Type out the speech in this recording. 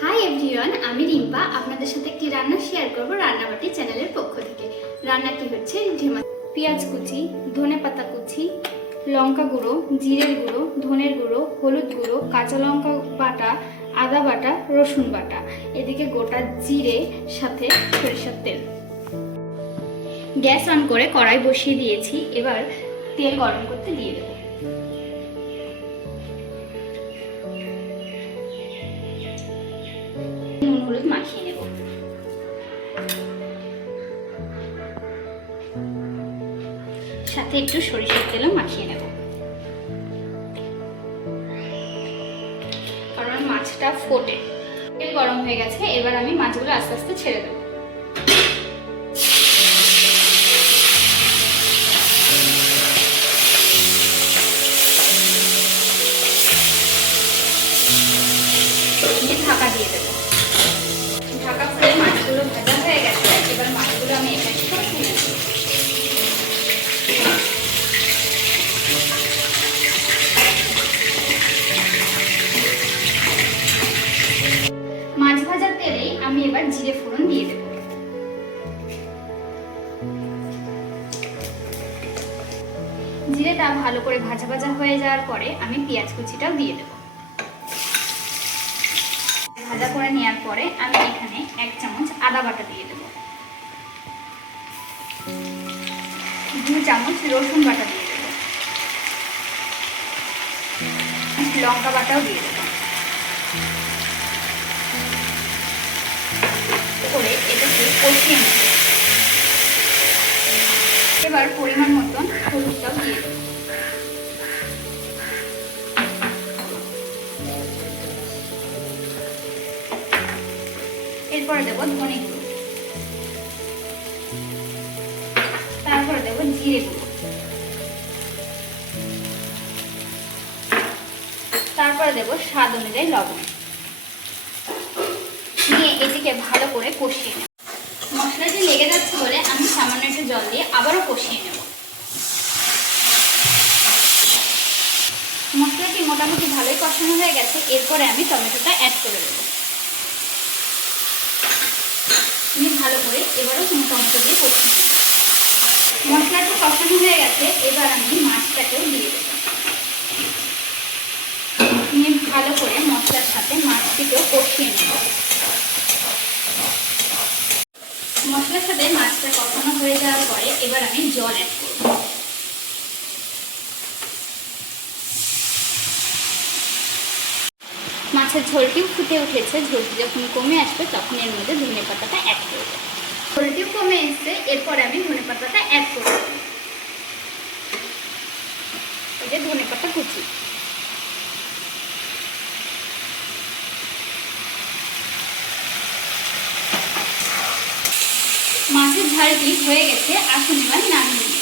Hi everyone আমি রিম্পা। আপনাদের সাথে একটি রান্না শেয়ার করব রান্নাবাটি চ্যানেলের পক্ষ থেকে। রান্নাটি হচ্ছে ঝিমা পেঁয়াজ কুচি, ধনে পাতা কুচি, লঙ্কা গুঁড়ো, জিরের গুঁড়ো, ধনের গুঁড়ো, হলুদ গুঁড়ো, কাঁচা লঙ্কা বাটা, আদা বাটা, রসুন বাটা। এদিকে গোটা জিরে, সাথে সরিষার তেল। গ্যাস অন করে কড়াই বসিয়ে দিয়েছি। এবার তেল গরম করতে দিয়ে দেবো। নুন হলুদ মাখিয়ে নেব। সাথে একটু সরিষার তেলও মাখিয়ে নেব। কারণ মাছটা ফোটে। গরম হয়ে গেছে, এবার আমি মাছগুলো আস্তে আস্তে ছেড়ে দেবো। জিরেটা ভালো করে ভাজা ভাজা হয়ে যাওয়ার পরে আমি পেঁয়াজ কুচিটাও দিয়ে দেবো। ভাজা করে নেওয়ার পরে আমি এখানে এক চামচ আদা বাটা দিয়ে দেবো। দু চামচ রসুন বাটা দিয়ে দেবো। লঙ্কা বাটাও দিয়ে দেবো। করে এটাকে কষিয়ে নেব। এবার পরিমাণ মতন হলুদটাও দিয়ে দেবো এরপরে দেবো ধনে তারপরে দেবো জিরে গুঁড়ো। তারপরে দেবো স্বাদ অনুযায়ী লবণ। নিয়ে এটিকে ভালো করে কষিয়ে নেব মশলাটি জল দিয়ে আবারও কষিয়ে নেব। মশলাটি মোটামুটি ভালোই কষানো হয়ে গেছে, এরপরে আমি টমেটোটা অ্যাড করে দেবো নিয়ে ভালো করে এবারও টমেটো দিয়ে কষিয়ে নেব। মশলাটা কষানো হয়ে গেছে, এবার আমি মাছটাকেও দিয়ে দেবো। নিয়ে ভালো করে মশলার সাথে মাছটিকেও কষিয়ে নেব মশলার সাথে মাছটা কষানো হয়ে যাওয়ার পরে এবার আমি জল অ্যাড করব। মাছের ঝোলটিও ফুটে উঠেছে। ঝোলটি যখন কমে আসবে তখন এর মধ্যে ধনে পাতাটা অ্যাড করব। ঝোলটিও কমে এসছে, এরপরে আমি ধনে পাতাটা অ্যাড করব। এই যে ধনে পাতা কুচি। ঝালটি হয়ে গেছে আসুন এবার নামিয়ে।